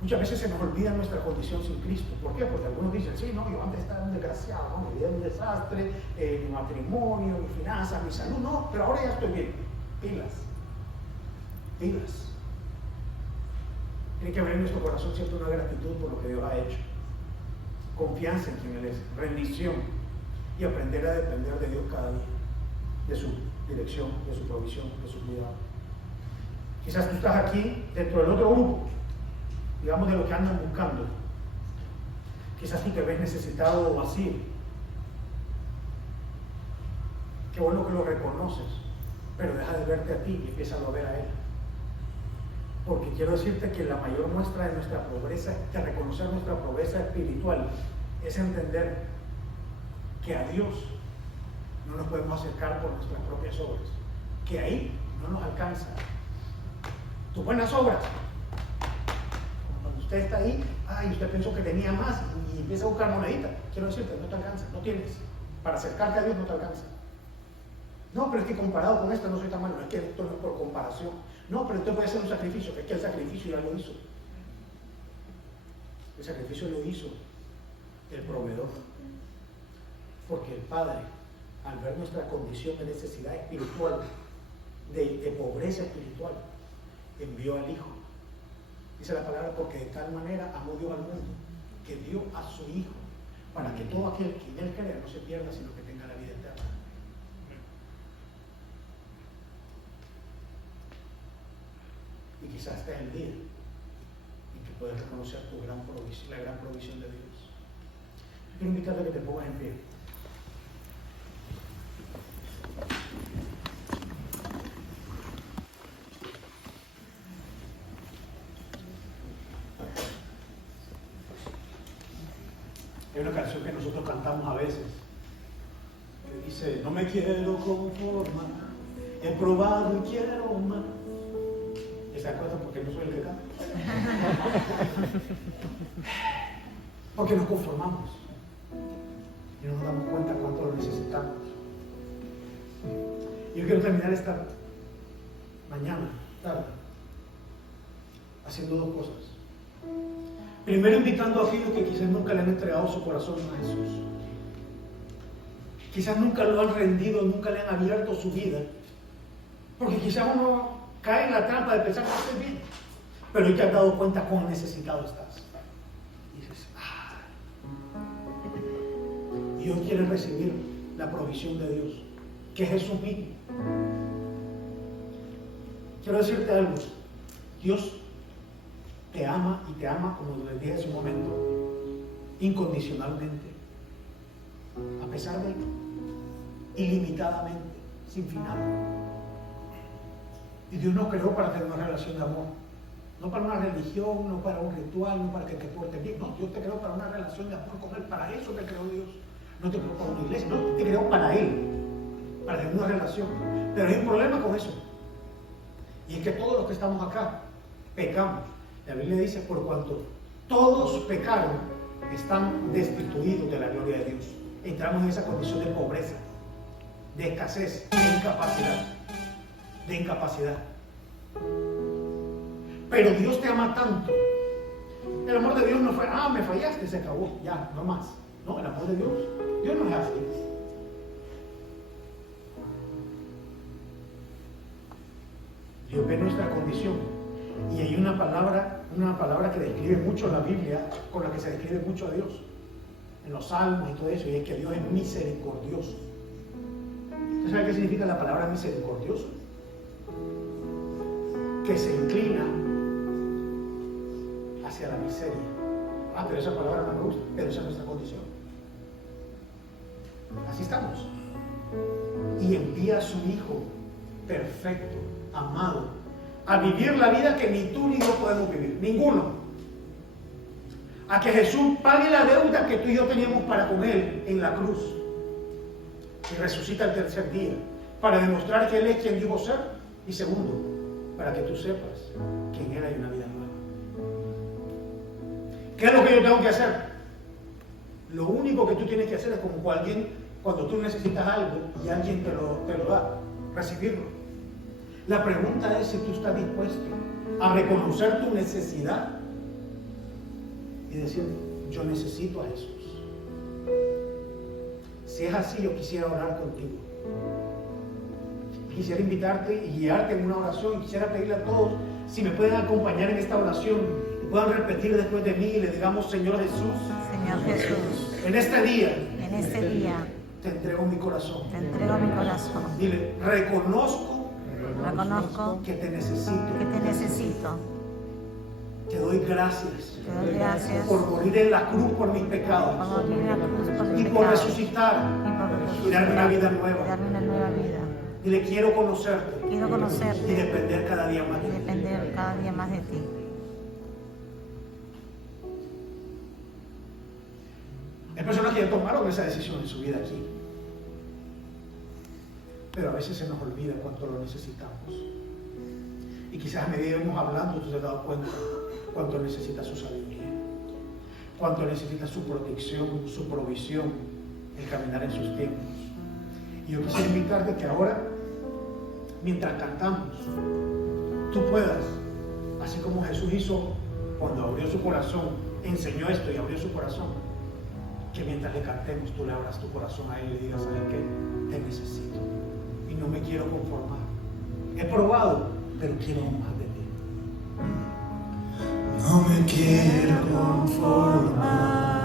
Muchas veces se nos olvida nuestra condición sin Cristo. ¿Por qué? Porque algunos dicen, sí, no, yo antes estaba un desgraciado, ¿no? Mi vida era un desastre, mi matrimonio, mi finanzas, mi salud, no, pero ahora ya estoy bien. Pilas. Tiene que haber en nuestro corazón siempre una gratitud por lo que Dios ha hecho. Confianza en quien Él es, rendición y aprender a depender de Dios cada día, de su dirección, de su provisión, de su cuidado. Quizás tú estás aquí dentro del otro grupo, digamos de lo que andan buscando. Quizás tú te ves necesitado o vacío. Qué bueno que lo reconoces, pero deja de verte a ti y empieza a ver a Él. Porque quiero decirte que la mayor muestra de nuestra pobreza, de reconocer nuestra pobreza espiritual, es entender que a Dios no nos podemos acercar por nuestras propias obras, que ahí no nos alcanza. Tus buenas obras, cuando usted está ahí, usted pensó que tenía más y empieza a buscar moneditas, quiero decirte, no te alcanza, no tienes. Para acercarte a Dios no te alcanza. No, pero es que comparado con esto no soy tan malo, es que esto no es por comparación. No, pero usted puede hacer un sacrificio, es que el sacrificio ya lo hizo. El sacrificio lo hizo el proveedor. Porque el Padre, al ver nuestra condición de necesidad espiritual, de pobreza espiritual, envió al Hijo. Dice la palabra, porque de tal manera amó Dios al mundo, que dio a su Hijo, para que todo aquel que en Él crea no se pierda, sino que tenga la vida eterna. Y quizás este es el día en que puedes reconocer la gran provisión de Dios. Quiero invitarte a que te pongas en pie. Hay una canción que nosotros cantamos a veces. Que dice, no me quiero conformar, he probado y quiero más. ¿Se acuerdan? Porque no soy el que canta. Porque nos conformamos y no nos damos cuenta cuánto lo necesitamos. Yo quiero terminar esta mañana, tarde, haciendo dos cosas. Primero invitando a aquellos que quizás nunca le han entregado su corazón a Jesús. Quizás nunca lo han rendido, nunca le han abierto su vida. Porque quizás uno cae en la trampa de pensar que estoy bien. Pero hoy te has dado cuenta cuán necesitado estás. Y dices, y hoy quieres recibir la provisión de Dios, que es Jesús mismo. Quiero decirte algo. Dios te ama y te ama, como les dije hace un momento, incondicionalmente, a pesar de ilimitadamente, sin final. Y Dios nos creó para tener una relación de amor, no para una religión, no para un ritual, no para que te portes bien. No, Dios te creó para una relación de amor con Él. Para eso te creó Dios. No te creó para una iglesia, no, te creó para Él, para tener una relación. Pero hay un problema con eso, y es que todos los que estamos acá pecamos. La Biblia dice, por cuanto todos pecaron, están destituidos de la gloria de Dios. Entramos en esa condición de pobreza, de escasez, de incapacidad. Pero Dios te ama tanto. El amor de Dios no fue, me fallaste, se acabó, ya, no más. No, el amor de Dios no es así. Dios ve nuestra condición. Y hay una palabra que describe mucho la Biblia, con la que se describe mucho a Dios, en los salmos y todo eso, y es que Dios es misericordioso. ¿Usted sabe qué significa la palabra misericordioso? Que se inclina hacia la miseria. Pero esa palabra no me gusta, pero esa es nuestra condición. Así estamos. Y envía a su Hijo perfecto, amado, a vivir la vida que ni tú ni yo podemos vivir, ninguno. A que Jesús pague la deuda que tú y yo teníamos para con Él en la cruz y resucita el tercer día, para demostrar que Él es quien dijo ser, y segundo, para que tú sepas que en Él hay una vida nueva. ¿Qué es lo que yo tengo que hacer? Lo único que tú tienes que hacer es como cuando tú necesitas algo y alguien te lo da, recibirlo. La pregunta es si tú estás dispuesto a reconocer tu necesidad y decir, yo necesito a Jesús. Si es así, yo quisiera orar contigo. Quisiera invitarte y guiarte en una oración. Quisiera pedirle a todos si me pueden acompañar en esta oración y puedan repetir después de mí y le digamos, Señor Jesús, Señor Jesús, en este día te entrego mi corazón. Dile, reconozco que te necesito. Te doy gracias por morir en la cruz por mis pecados y por resucitar y darme una vida nueva. Dile, quiero conocerte y depender cada día más de ti. Hay personas que ya tomaron esa decisión en su vida aquí, pero a veces se nos olvida cuánto lo necesitamos. Y quizás a medida que vamos hablando, tú te has dado cuenta cuánto necesita su sabiduría, cuánto necesita su protección, su provisión, el caminar en sus tiempos. Y yo quisiera invitarte que ahora, mientras cantamos, tú puedas, así como Jesús hizo cuando abrió su corazón, enseñó esto y abrió su corazón, que mientras le cantemos tú le abras tu corazón a Él y le digas, ¿sabes qué? Te necesito y no me quiero conformar. He probado, pero quiero más de ti. No me quiero conformar.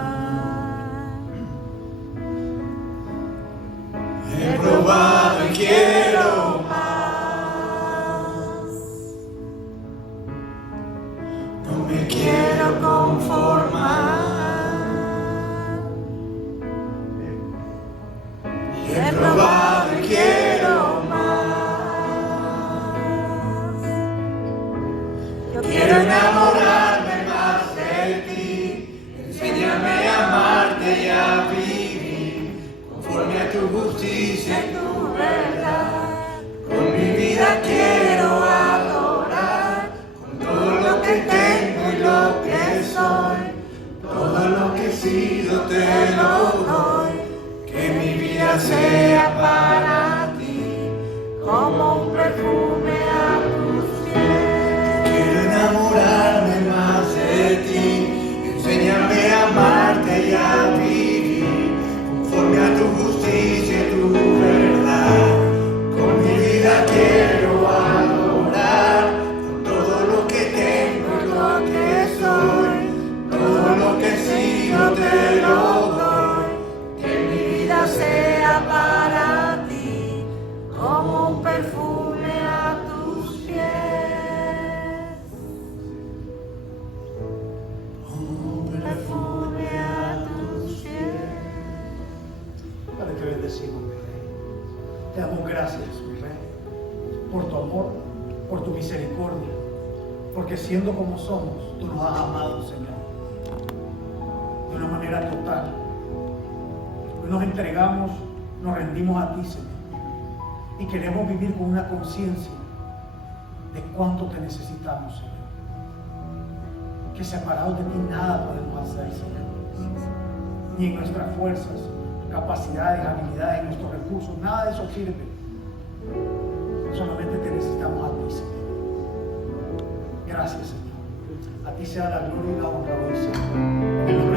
He probado y quiero más. No me quiero conformar. He probado y quiero más. Yo quiero enamorarme más de ti. Enséñame a amarte y a vivir conforme a tu justicia y tu verdad. Con mi vida quiero adorar, con todo lo que tengo y lo que soy. Todo lo que he sido te lo doy. Que mi vida sea sea para ti como un perfume a tus pies. Un perfume a tus pies. Padre, te bendecimos, mi Rey. Te damos gracias, mi Rey, por tu amor, por tu misericordia, porque siendo como somos, tú nos has amado, Señor, de una manera total. Hoy nos entregamos, nos rendimos a ti, Señor, y queremos vivir con una conciencia de cuánto te necesitamos, Señor. Que separados de ti nada podemos hacer, Señor, ni en nuestras fuerzas, capacidades, habilidades, nuestros recursos, nada de eso sirve. Solamente te necesitamos a ti, Señor. Gracias, Señor. A ti sea la gloria y la honra hoy, Señor. En el nombre